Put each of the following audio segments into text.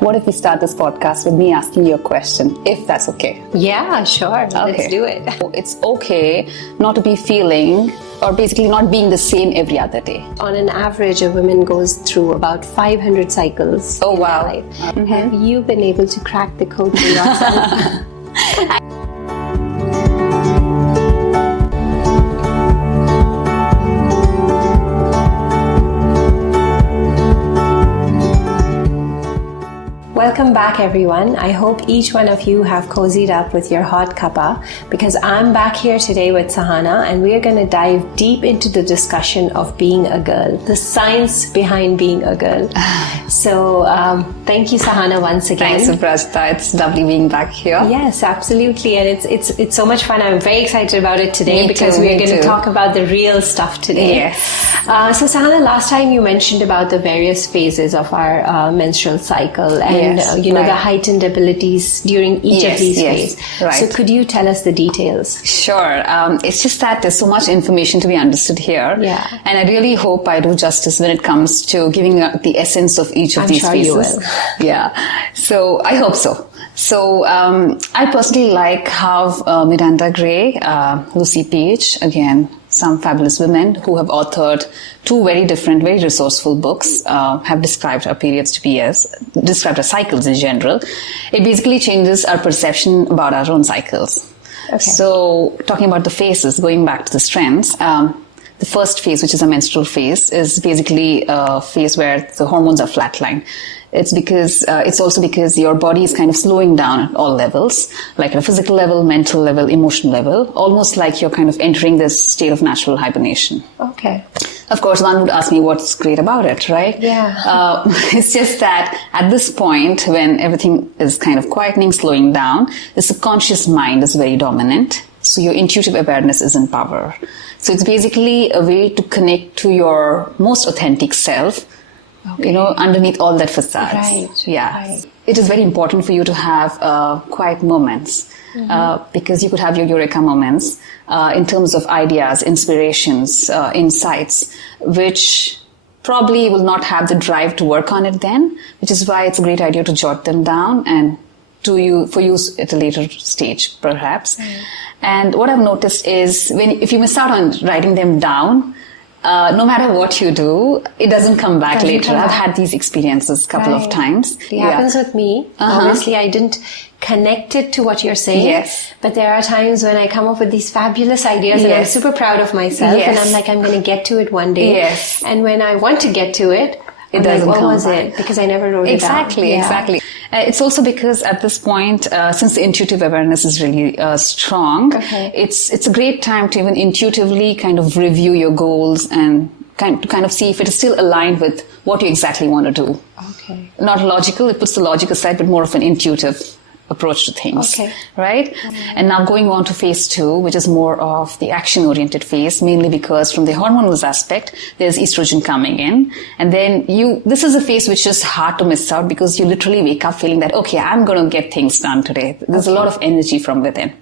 What if we start this podcast with me asking you a question, if that's okay? Yeah, sure. Okay. Let's do it. It's okay not to be feeling or basically not being the same every other day. On an average, a woman goes through about 500 cycles. Oh, in wow. her life. Have you been able to crack the code for yourself? Welcome back, everyone. I hope each one of you have cozied up with your hot cuppa, because I'm back here today with Sahana and we're going to dive deep into the discussion of being a girl, the science behind being a girl. So thank you, Sahana, once again. Thanks, Suprajita. It's lovely being back here. Yes, absolutely. And it's so much fun. I'm very excited about it today Me because too, we're me going to too. talk about the real stuff today. Yes. So Sahana, last time you mentioned about the various phases of our menstrual cycle and Yes, the heightened abilities during each of these phases. Right. So could you tell us the details? Sure. It's just that there's so much information to be understood here. Yeah. And I really hope I do justice when it comes to giving the essence of each of I'm these sure phases. you will. Yeah. So I hope so. So I personally like how Miranda Gray, Lucy Page, again, some fabulous women who have authored two very different, very resourceful books, have described our periods to be as, described our cycles in general. It basically changes our perception about our own cycles. Okay. So talking about the phases, going back to the strengths, the first phase, which is a menstrual phase, is basically a phase where the hormones are flatlined. It's also because your body is kind of slowing down at all levels, like at a physical level, mental level, emotional level, almost like you're kind of entering this state of natural hibernation. Okay. Of course, one would ask me what's great about it, right? Yeah. It's just that at this point, when everything is kind of quietening, slowing down, the subconscious mind is very dominant. So your intuitive awareness is in power. So it's basically a way to connect to your most authentic self, underneath all that facade. Right. Yeah. Right. It is very important for you to have quiet moments, because you could have your eureka moments in terms of ideas, inspirations, insights, which probably will not have the drive to work on it then, which is why it's a great idea to jot them down and for use at a later stage, perhaps. And what I've noticed is if you miss out on writing them down, no matter what you do, it doesn't come back later. I've had these experiences a couple of times. It happens with me. Obviously, I didn't connect it to what you're saying. Yes. But there are times when I come up with these fabulous ideas and I'm super proud of myself and I'm like, I'm going to get to it one day. Yes. And when I want to get to it, it I'm doesn't like, what come was back. it? Because I never wrote it down. Exactly. It's also because at this point, since the intuitive awareness is really strong, it's a great time to even intuitively kind of review your goals and kind of see if it is still aligned with what you exactly want to do. Okay. Not logical, it puts the logic aside, but more of an intuitive approach to things. Okay. Right? And now going on to phase 2, which is more of the action-oriented phase, mainly because from the hormonal aspect, there's estrogen coming in. And then this is a phase which is hard to miss out because you literally wake up feeling that, okay, I'm going to get things done today. There's a lot of energy from within.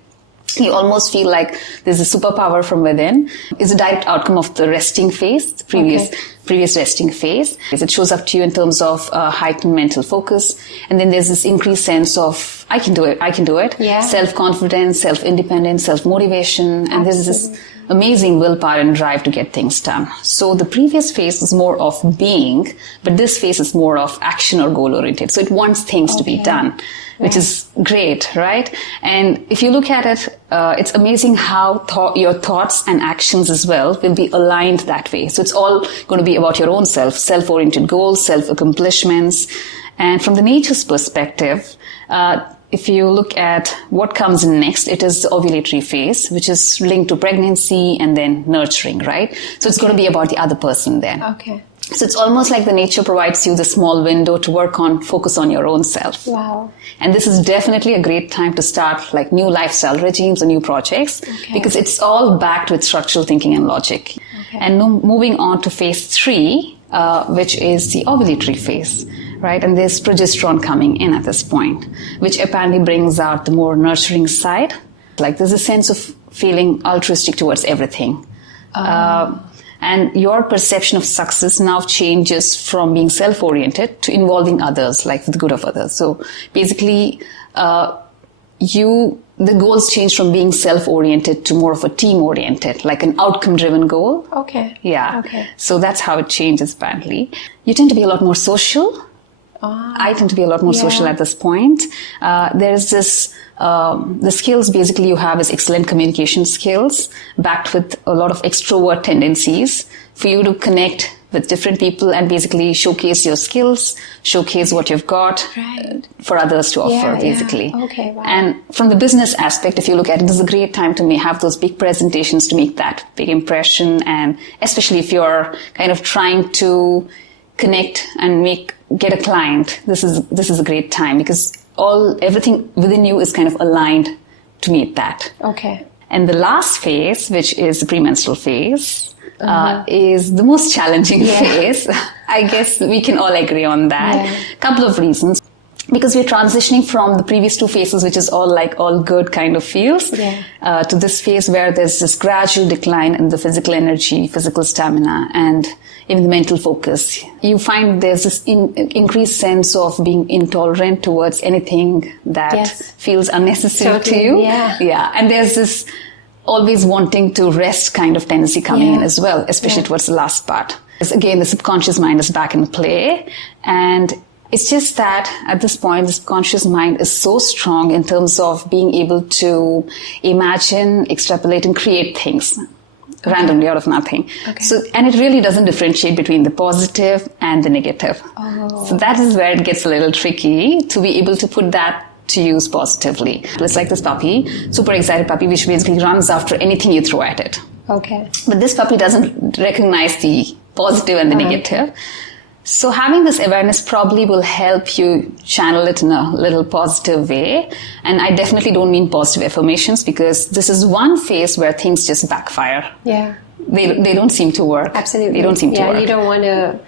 You almost feel like there's a superpower from within. It's a direct outcome of the resting phase, the previous resting phase. It shows up to you in terms of heightened mental focus. And then there's this increased sense of, I can do it. Yeah. Self-confidence, self-independence, self-motivation. And there's this amazing willpower and drive to get things done. So the previous phase is more of being, but this phase is more of action or goal-oriented. So it wants things to be done, which is great, right? And if you look at it, it's amazing how your thoughts and actions as well will be aligned that way. So it's all going to be about your own self-oriented goals, self-accomplishments. And from the nature's perspective, if you look at what comes next, it is the ovulatory phase, which is linked to pregnancy and then nurturing, right? So it's going to be about the other person then. Okay. So it's almost like the nature provides you the small window to focus on your own self. Wow. And this is definitely a great time to start like new lifestyle regimes or new projects because it's all backed with structural thinking and logic. Okay. And moving on to phase 3, which is the ovulatory phase, right? And there's progesterone coming in at this point, which apparently brings out the more nurturing side. Like there's a sense of feeling altruistic towards everything. And your perception of success now changes from being self-oriented to involving others, like for the good of others. So basically, the goals change from being self-oriented to more of a team-oriented, like an outcome-driven goal. Okay. Yeah. Okay. So that's how it changes apparently. You tend to be a lot more social. I tend to be a lot more social at this point. There's this, the skills basically you have is excellent communication skills backed with a lot of extrovert tendencies for you to connect with different people and basically showcase your skills, showcase what you've got for others to offer, basically. Yeah. Okay, wow. And from the business aspect, if you look at it, this is a great time to have those big presentations to make that big impression. And especially if you're kind of trying to connect and get a client, this is a great time because everything within you is kind of aligned to meet that. Okay. And the last phase, which is the premenstrual phase, is the most challenging phase. I guess we can all agree on that. Couple of reasons. Because we're transitioning from the previous two phases, which is all good kind of feels, to this phase where there's this gradual decline in the physical energy, physical stamina, and even the mental focus. You find there's this increased sense of being intolerant towards anything that feels unnecessary to you. Yeah. And there's this always wanting to rest kind of tendency coming in as well, especially towards the last part. Again, the subconscious mind is back in play, and it's just that at this point, the subconscious mind is so strong in terms of being able to imagine, extrapolate, and create things randomly out of nothing. So, and it really doesn't differentiate between the positive and the negative. So that is where it gets a little tricky to be able to put that to use positively. It's like this puppy, super excited puppy, which basically runs after anything you throw at it. Okay. But this puppy doesn't recognize the positive and the negative. So having this awareness probably will help you channel it in a little positive way. And I definitely don't mean positive affirmations because this is one phase where things just backfire. Yeah. They don't seem to work. Absolutely. They don't seem to work. Yeah, you don't want to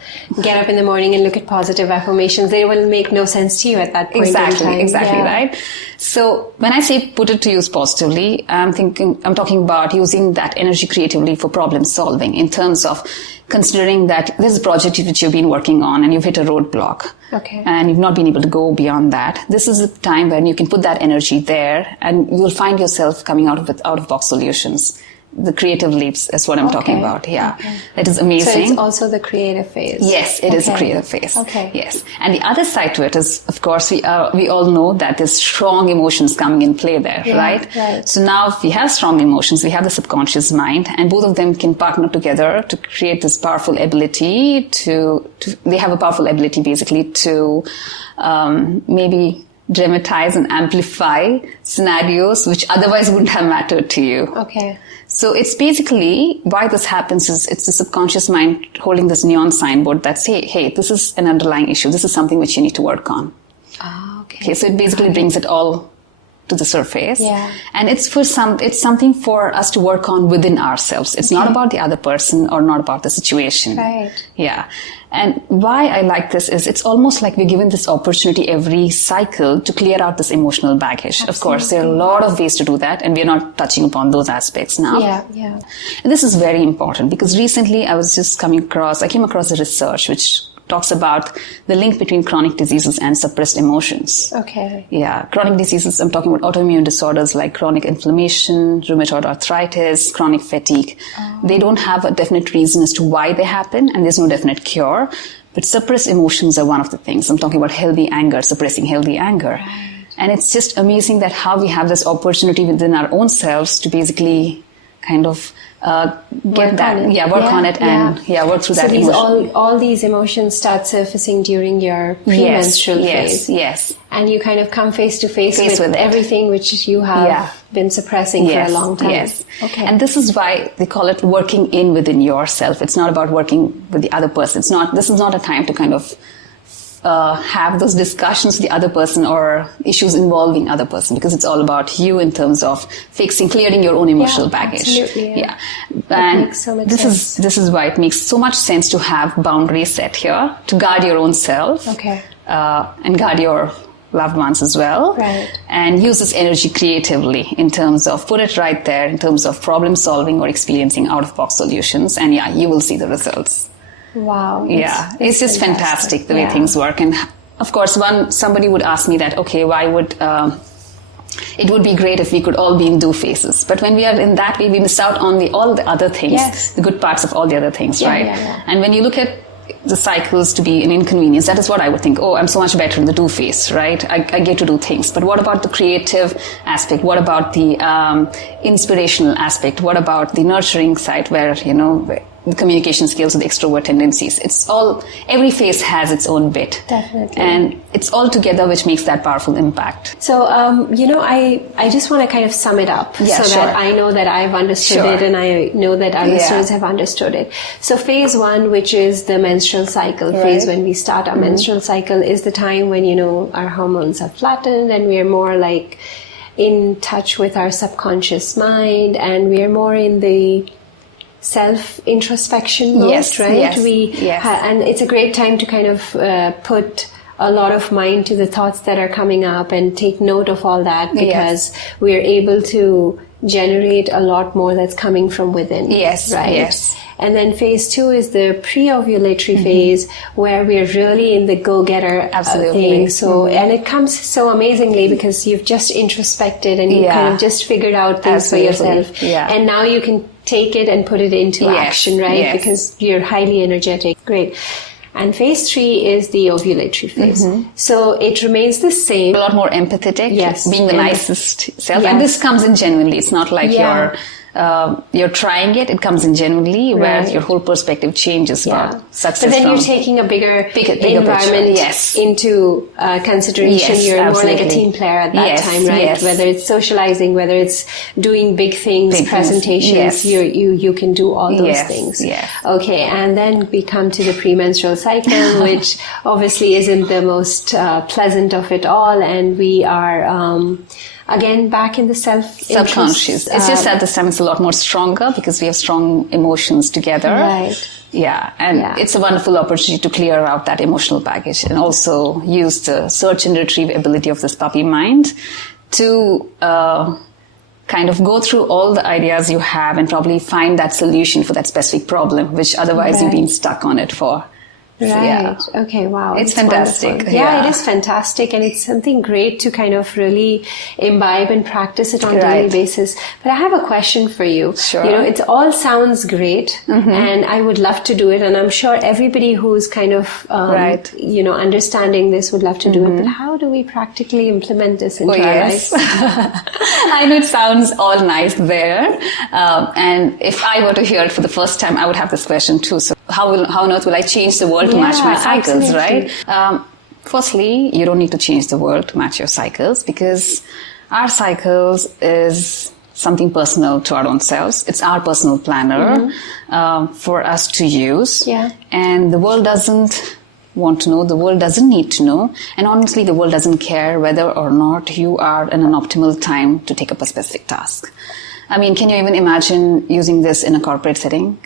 get up in the morning and look at positive affirmations. They will make no sense to you at that point in time. Exactly, right? So when I say put it to use positively, I'm talking about using that energy creatively for problem solving in terms of considering that there's a project which you've been working on and you've hit a roadblock. Okay. And you've not been able to go beyond that. This is a time when you can put that energy there and you'll find yourself coming out of box solutions. The creative leaps is what I'm talking about. Yeah. It is amazing. So it's also the creative phase. Yes, it is a creative phase. Okay. Yes. And the other side to it is, of course, we all know that there's strong emotions coming in play there, right? So now if we have strong emotions, we have the subconscious mind, and both of them can partner together to create this powerful ability they have a powerful ability basically to maybe dramatize and amplify scenarios which otherwise wouldn't have mattered to you. Okay. So it's basically why this happens is it's the subconscious mind holding this neon signboard that say, hey, this is an underlying issue. This is something which you need to work on. Okay. So it basically brings it all to the surface. Yeah. And it's something for us to work on within ourselves. It's not about the other person or not about the situation. Right. Yeah. And why I like this is it's almost like we're given this opportunity every cycle to clear out this emotional baggage. Absolutely. Of course, there are a lot of ways to do that, and we're not touching upon those aspects now. Yeah. And this is very important because recently I came across a research which talks about the link between chronic diseases and suppressed emotions. Okay. Yeah, chronic diseases, I'm talking about autoimmune disorders like chronic inflammation, rheumatoid arthritis, chronic fatigue. They don't have a definite reason as to why they happen, and there's no definite cure. But suppressed emotions are one of the things. I'm talking about healthy anger, suppressing healthy anger. Right. And it's just amazing that how we have this opportunity within our own selves to basically kind of work on it and work through that emotion. So all these emotions start surfacing during your premenstrual phase. Yes. And you kind of come face to face with everything which you have been suppressing for a long time. Yes. Okay. And this is why they call it working in within yourself. It's not about working with the other person. This is not a time to kind of have those discussions with the other person or issues involving other person, because it's all about you in terms of clearing your own emotional baggage. Absolutely, yeah. That And makes so much sense. This is why it makes so much sense to have boundaries set here to guard your own self. Okay. And guard your loved ones as well. Right. And use this energy creatively in terms of put it right there in terms of problem solving or experiencing out-of-box solutions. And yeah, you will see the results. Wow. Yeah, it's just fantastic the way things work. And of course, somebody would ask me that, okay, why would it would be great if we could all be in do phases. But when we are in that way, we miss out on all the other things, the good parts of all the other things, right? Yeah. And when you look at the cycles to be an inconvenience, that is what I would think, oh, I'm so much better in the do phase, right? I get to do things. But what about the creative aspect? What about the inspirational aspect? What about the nurturing side where, the communication skills and the extrovert tendencies? It's all, every phase has its own bit. Definitely. And it's all together which makes that powerful impact. So, I just want to kind of sum it up that I know that I've understood it and I know that our listeners have understood it. So phase 1, which is the menstrual cycle, phase when we start our menstrual cycle, is the time when, our hormones are flattened and we are more like in touch with our subconscious mind and we are more in the self-introspection mode, right? And it's a great time to kind of put a lot of mind to the thoughts that are coming up and take note of all that because we're able to generate a lot more that's coming from within. And then phase 2 is the pre-ovulatory phase where we're really in the go-getter thing. So, and it comes so amazingly because you've just introspected and you kind of just figured out things for yourself. And now you can take it and put it into action, right? Because you're highly energetic. Great. And phase 3 is the ovulatory phase. So it remains the same. A lot more empathetic, being the nicest self. And this comes in genuinely. It's not like you're trying it. It comes in genuinely where your whole perspective changes about success. But then you're taking a bigger environment into consideration. You're more like a team player at that time, right? Whether it's socializing, whether it's doing big things, presentations, you can do all those things. Okay, and then we come to the premenstrual cycle, which obviously isn't the most pleasant of it all, and we are again back in the subconscious. It's just that this time it's a lot more stronger because we have strong emotions together. And it's a wonderful opportunity to clear out that emotional baggage and also use the search and retrieve ability of this puppy mind to kind of go through all the ideas you have and probably find that solution for that specific problem, which otherwise you've been stuck on it for. Right. Okay. Wow. It's fantastic. Yeah, it is fantastic. And it's something great to kind of really imbibe and practice it on a daily basis. But I have a question for you. Sure. It all sounds great and I would love to do it. And I'm sure everybody who's kind of, understanding this would love to do it. But how do we practically implement this into our lives? I know it sounds all nice there. And if I were to hear it for the first time, I would have this question too. So how on earth will I change the world to match my cycles, right? Firstly, you don't need to change the world to match your cycles because our cycles is something personal to our own selves. It's our personal planner for us to use. And the world doesn't want to know. The world doesn't need to know. And honestly, the world doesn't care whether or not you are in an optimal time to take up a specific task. I mean, can you even imagine using this in a corporate setting?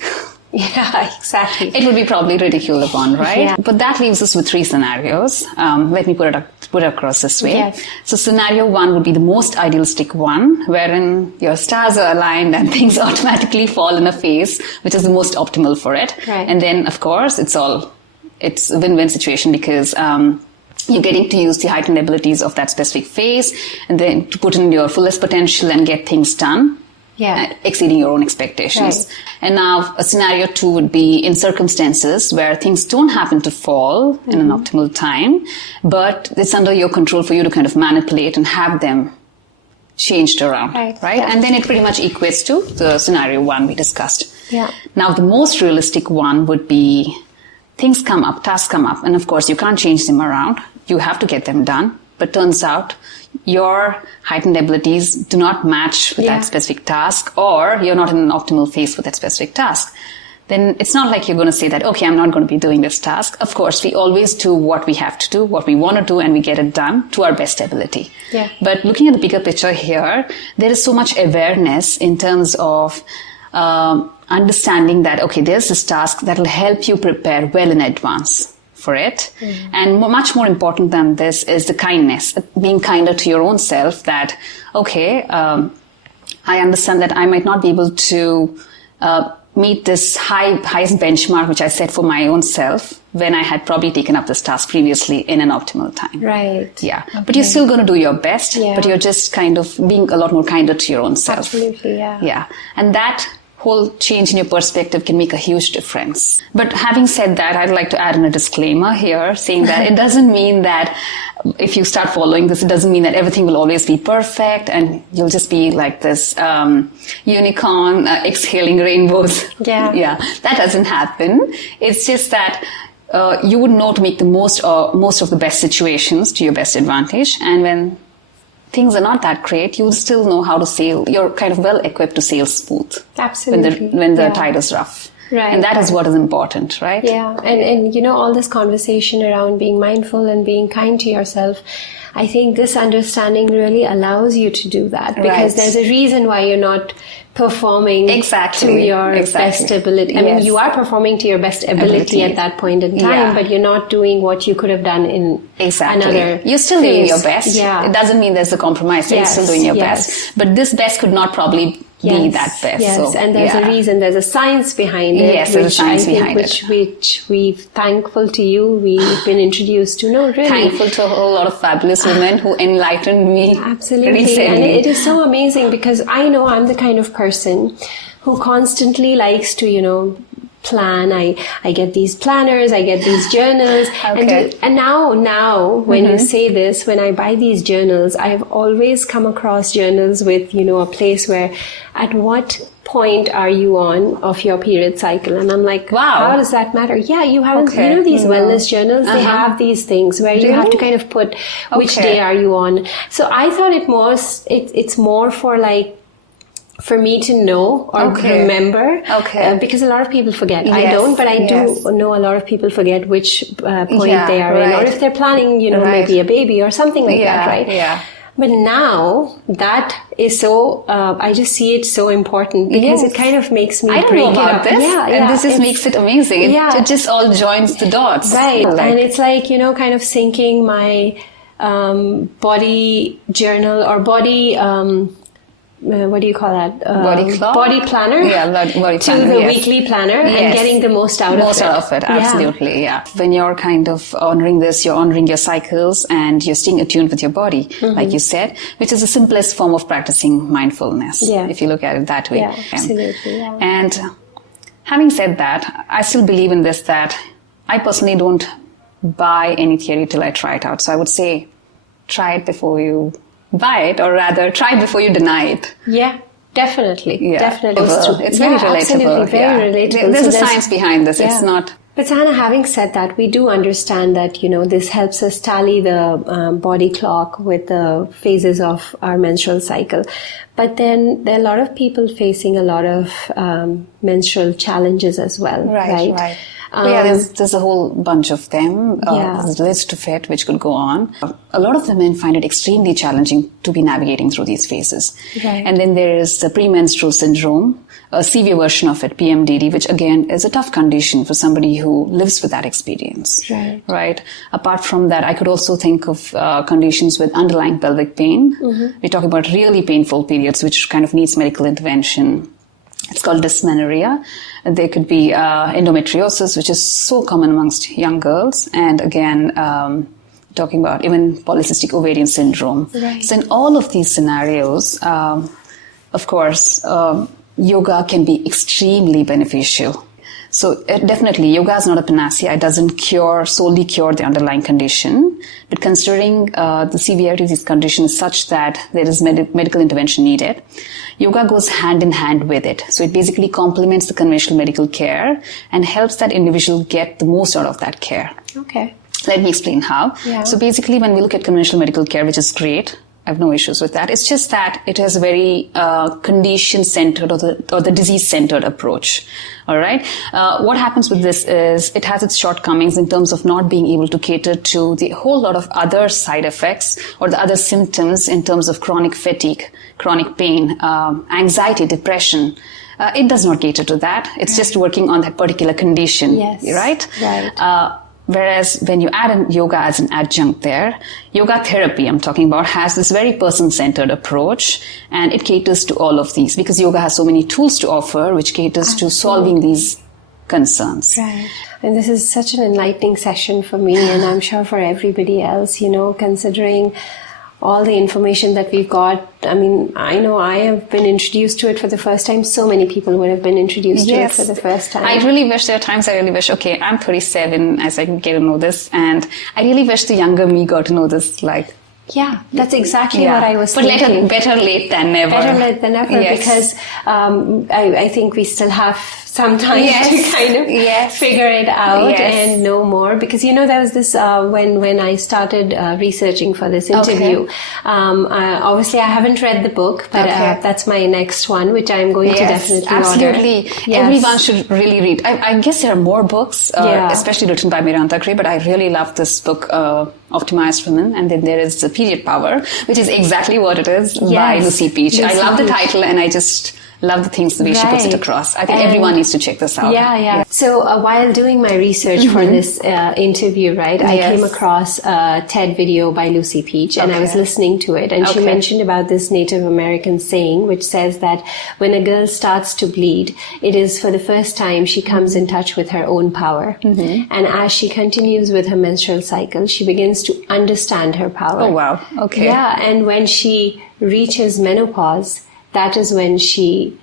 Yeah, exactly. It would be probably ridiculed upon, right? But that leaves us with 3 scenarios. Let me put it across this way. So scenario 1 would be the most idealistic one, wherein your stars are aligned and things automatically fall in a phase, which is the most optimal for it. And then, of course, it's a win-win situation because you're getting to use the heightened abilities of that specific phase and then to put in your fullest potential and get things done. Exceeding your own expectations. And now a scenario 2 would be in circumstances where things don't happen to fall in an optimal time, but it's under your control for you to kind of manipulate and have them changed around, right? And then it pretty much equates to the scenario 1 we discussed. Now the most realistic one would be things come up, tasks come up, and of course you can't change them around. You have to get them done. But turns out your heightened abilities do not match with that specific task, or you're not in an optimal phase for that specific task. Then it's not like you're going to say that, okay, I'm not going to be doing this task. Of course, we always do what we have to do, what we want to do, and we get it done to our best ability. But looking at the bigger picture here, there is so much awareness in terms of understanding that, okay, there's this task that will help you prepare well in advance for it. And much more important than this is the kindness, being kinder to your own self that, okay, I understand that I might not be able to meet this highest benchmark which I set for my own self when I had probably taken up this task previously in an optimal time. Right. Yeah. Okay. But you're still going to do your best, but you're just kind of being a lot more kinder to your own self. Absolutely, yeah. Yeah. And that whole change in your perspective can make a huge difference. But having said that, I'd like to add in a disclaimer here saying that it doesn't mean that if you start following this, it doesn't mean that everything will always be perfect and you'll just be like this unicorn exhaling rainbows. Yeah. Yeah. That doesn't happen. It's just that you would know to make the most of the best situations to your best advantage. And when things are not that great, you'll still know how to sail. You're kind of well equipped to sail smooth. Absolutely. When the tide is rough. Right. And that is what is important, right? Yeah. And you know, all this conversation around being mindful and being kind to yourself, I think this understanding really allows you to do that because there's a reason why you're not performing to your best ability. I mean, you are performing to your best ability at that point in time, but you're not doing what you could have done in another You're still doing your best. Yeah. It doesn't mean there's a compromise. You're still doing your best. But this best could not probably be that best. Yes, so, and there's a reason, there's a science behind it. Yes, there's a science behind it. Which we've, thankful to you, we've been introduced to. No, really. Thankful to a whole lot of fabulous women who enlightened me. Absolutely. Recently. And it is so amazing because I know I'm the kind of person who constantly likes to, you know, plan. I get these planners, I get these journals. And now when you say this, when I buy these journals, I've always come across journals with, you know, a place where at what point are you on of your period cycle? And I'm like, wow, how does that matter? Yeah, you have, you know, these wellness journals, they have these things where you have to kind of put which day are you on. So I thought it's more for like, for me to know or remember, because a lot of people forget. Yes, I don't, but I do know a lot of people forget which point they are in, or if they're planning, you know, maybe a baby or something like that, right? Yeah. But now that is so, I just see it so important because it kind of makes me break it up. This. And this just makes it amazing. It just all joins the dots. Right. And it's like, you know, kind of syncing my body journal or body... what do you call that? Body planner. Yeah, body planner. To the weekly planner and getting the most out of it. Absolutely, When you're kind of honoring this, you're honoring your cycles and you're staying attuned with your body, like you said, which is the simplest form of practicing mindfulness, if you look at it that way. Yeah, absolutely. Yeah. And having said that, I still believe in this that I personally don't buy any theory till I try it out. So I would say, try it before you buy it, or rather try it before you deny it. Yeah, definitely. Definitely. It's very relatable. Absolutely, very relatable. There's a science behind this. It's not... But Sahana, having said that, we do understand that, you know, this helps us tally the body clock with the phases of our menstrual cycle. But then there are a lot of people facing a lot of menstrual challenges as well, right? There's a whole bunch of them. There's a list of it which could go on. A lot of women find it extremely challenging to be navigating through these phases. Right. And then there is the premenstrual syndrome, a severe version of it, PMDD, which again is a tough condition for somebody who lives with that experience. Right. Apart from that, I could also think of conditions with underlying pelvic pain. We're talking about really painful periods, which kind of needs medical intervention. It's called dysmenorrhea. There could be endometriosis, which is so common amongst young girls. And again, talking about even polycystic ovarian syndrome. So in all of these scenarios, of course, yoga can be extremely beneficial. So definitely, yoga is not a panacea. It doesn't solely cure the underlying condition. But considering the severity of these conditions such that there is medical intervention needed, yoga goes hand in hand with it. So it basically complements the conventional medical care and helps that individual get the most out of that care. Okay. Let me explain how. So basically, when we look at conventional medical care, which is great, I have no issues with that. It's just that it has a very condition-centered or the disease-centered approach. All right. What happens with this is it has its shortcomings in terms of not being able to cater to the whole lot of other side effects or the other symptoms in terms of chronic fatigue, chronic pain, anxiety, depression. It does not cater to that. It's just working on that particular condition. Yes. Right? Right. Whereas when you add in yoga as an adjunct there, yoga therapy I'm talking about has this very person-centered approach, and it caters to all of these because yoga has so many tools to offer which caters to solving these concerns. Right. And this is such an enlightening session for me, and I'm sure for everybody else, considering all the information that we've got. I mean, I know I have been introduced to it for the first time. So many people would have been introduced to it for the first time. I really wish there are times I really wish, okay, I'm 37 as I get to know this, and I really wish the younger me got to know this, yeah, that's exactly what I was But thinking. better late than never. Better late than never, because I think we still have some time to kind of figure it out and know more. Because, there was this, when I started researching for this interview, obviously I haven't read the book, but that's my next one, which I'm going to definitely absolutely. order. Everyone should really read. I guess there are more books, especially written by Paradkar Ray, but I really love this book, Optimized Women. And then there is the Period Power, which is exactly what it is by Lucy Peach. I love the title, and I just love the things, the way she puts it across. I think everyone needs to check this out. Yeah. So while doing my research for this interview, right, I came across a TED video by Lucy Peach, and I was listening to it, and she mentioned about this Native American saying, which says that when a girl starts to bleed, it is for the first time she comes in touch with her own power. And as she continues with her menstrual cycle, she begins to understand her power. Oh, wow. Okay. Yeah, and when she reaches menopause, that is when she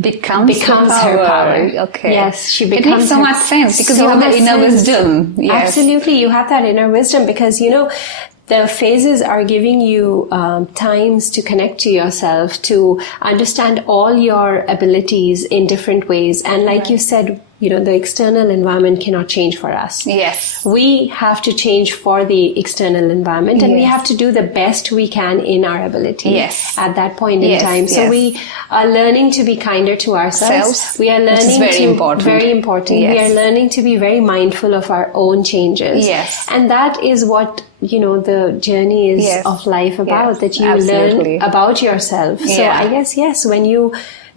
becomes her power. Okay. Yes, she becomes. It makes so much sense because you have that inner wisdom. Yes. Absolutely, you have that inner wisdom because the phases are giving you times to connect to yourself, to understand all your abilities in different ways, and like you said, the external environment cannot change for us. Yes. We have to change for the external environment, and we have to do the best we can in our ability at that point in time. So we are learning to be kinder to ourselves. We are learning very important. Very important. Yes. We are learning to be very mindful of our own changes. Yes. And that is what the journey is of life about, that you learn about yourself. So I guess, when you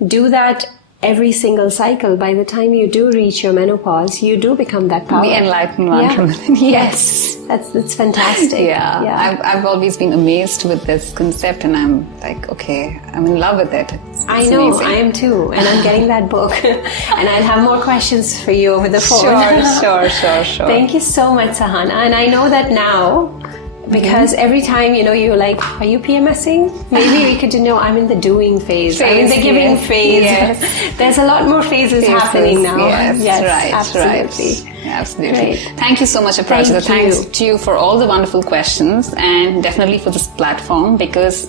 do that every single cycle, by the time you do reach your menopause, you do become that power. The enlightened one. Yes. That's fantastic. I've always been amazed with this concept, and I'm like, okay, I'm in love with it. I know, amazing. I am too, and I'm getting that book. And I'll have more questions for you over the phone. Sure. Thank you so much, Sahana. And I know that now, because every time, you're like, are you PMSing? Maybe we could I'm in the doing phase. I'm in the giving phase. Yes. There's a lot more phases happening now. Yes, absolutely. Absolutely. Great. Thank you so much, Aparajita. Thanks to you for all the wonderful questions, and definitely for this platform, because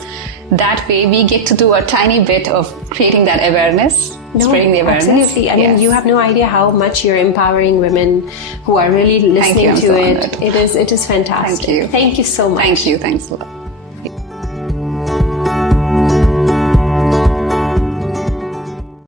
that way we get to do a tiny bit of creating that awareness, spreading the awareness. Absolutely. I mean, you have no idea how much you're empowering women who are really listening to it. It is fantastic. Thank you. Thank you so much. Thank you. Thanks a lot.